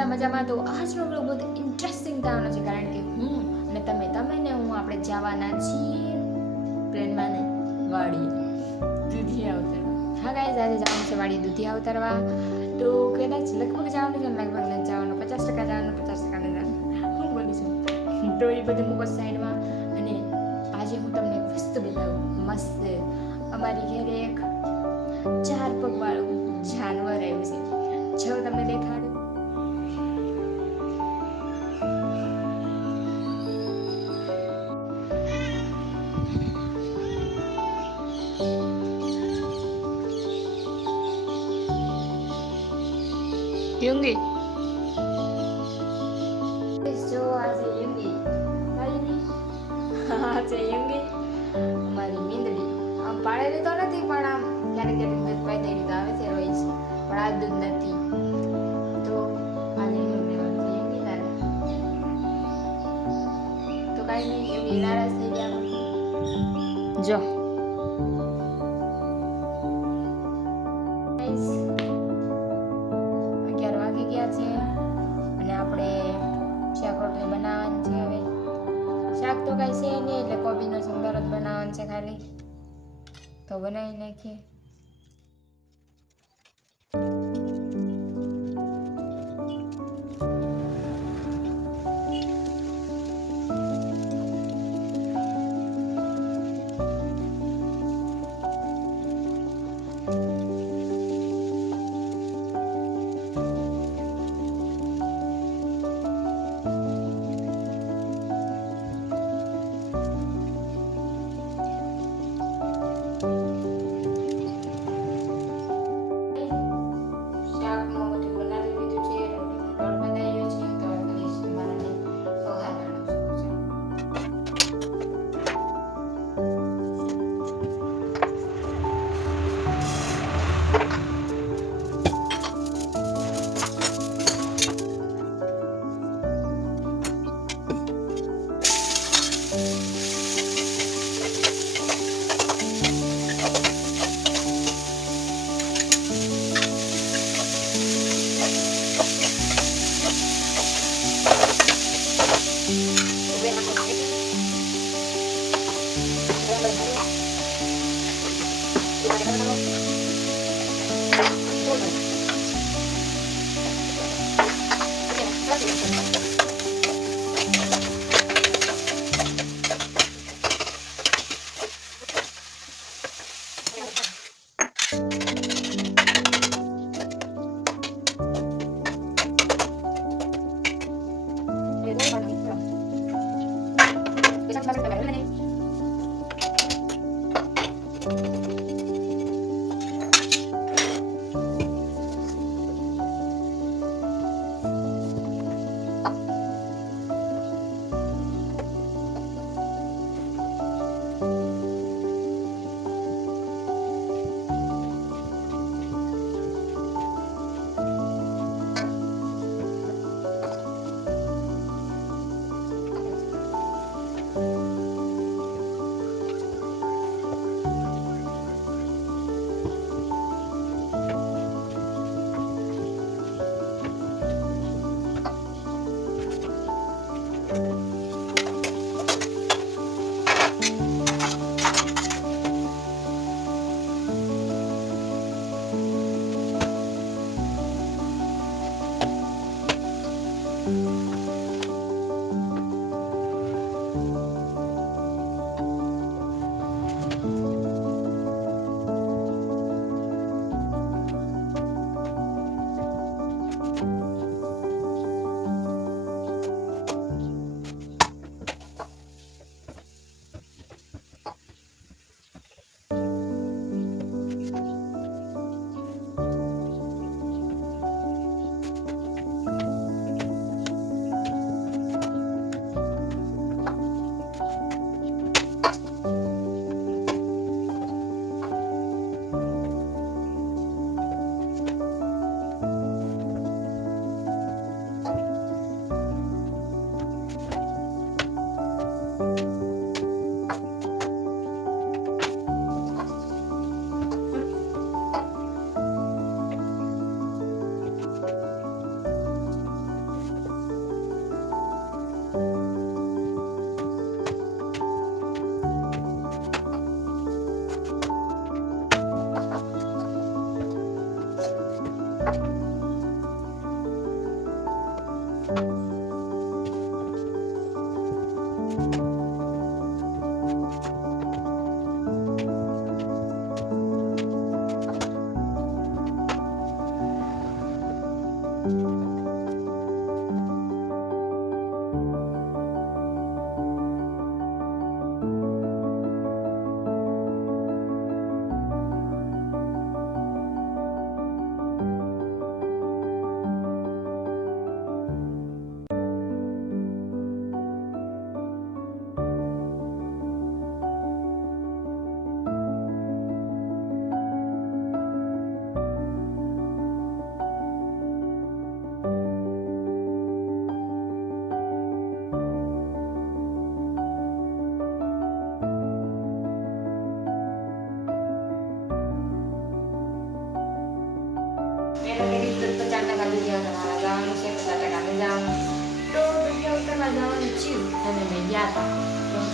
બધા મજામાં? તો આજનો બ્લોગ બહુ ઇન્ટરેસ્ટિંગ થવાનો છે, કારણ કે હું અને તમે ને હું આપણે જવાના છીએ પ્લેનમાં ને વાડી દૂધિયા ઉતારવા. હા ગાઈઝ, આજે જવાનું છે વાડી દૂધિયા ઉતારવા. તો કદાચ લગભગ જવાનું છે, લગભગ નથી જવાનું, 50% જવાનું, 50% નથી જવાનું. હું બોલું છું તો એ બધું મૂકો સાઈડમાં. અને આજે હું તમને મસ્ત બતાવું, મસ્ત અમારી ઘરે એક 4 પગવાળું જાનવર આવ્યું છે. જો તમને દેખાડું. યુંગી જો આજે યુંગી આજે યુંગી અમારી મીંદડી આમ પાડેલી તો નથી, પણ આમ ક્યારેક ક્યારેક દૂધ પાઈ દેવી તો આવે છે રોજ, પણ આ દૂધ નથી. તો આજે યુંગી લેવાનું છે. યુંગી તારે તો કાંઈ નહીં, યુંગી નારાજ થઈ ગયા. જો 11 વાગી ગયા છે અને આપણે શાક રોટલી બનાવવાની છે. હવે શાક તો કાંઈ છે નહીં, એટલે કોબીનો સંભાર જ બનાવવાનો છે ખાલી, તો બનાવી નાખીએ.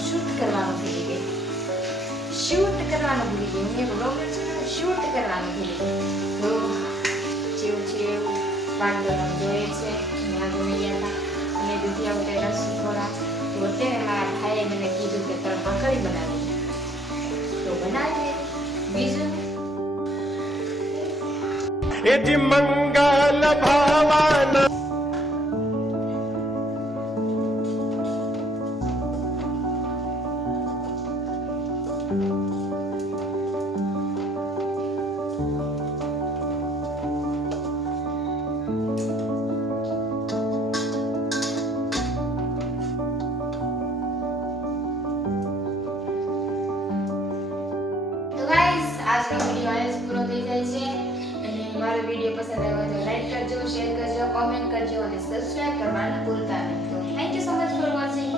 શૂટ કરવાનું ભૂલી ગઈ. શૂટ કરવાનું ભૂલી ગઈ. હું એક બ્લોગર છું, શૂટ કરવાનું ભૂલી ગઈ. તો જેવું છે એવું બાળકોને જોઈએ છે. ત્યાં જોઈ ગયા હતા અને દૂધિયા ઉતાર્યા શીખવાડા. તો અત્યારે મારા ભાઈએ મને કીધું કે તારે ભાખરી બનાવી. તો બનાવીએ. બીજું એજી મંગલ ભાવાના આજનો વિડીયો અહીં પૂરો થઈ જાય છે. અને મારો વિડીયો પસંદ આવ્યો તો લાઈક કરજો, શેર કરજો, કોમેન્ટ કરજો અને સબસ્ક્રાઇબ કરવાનું ભૂલતા નહીં. તો thank you so much for watching.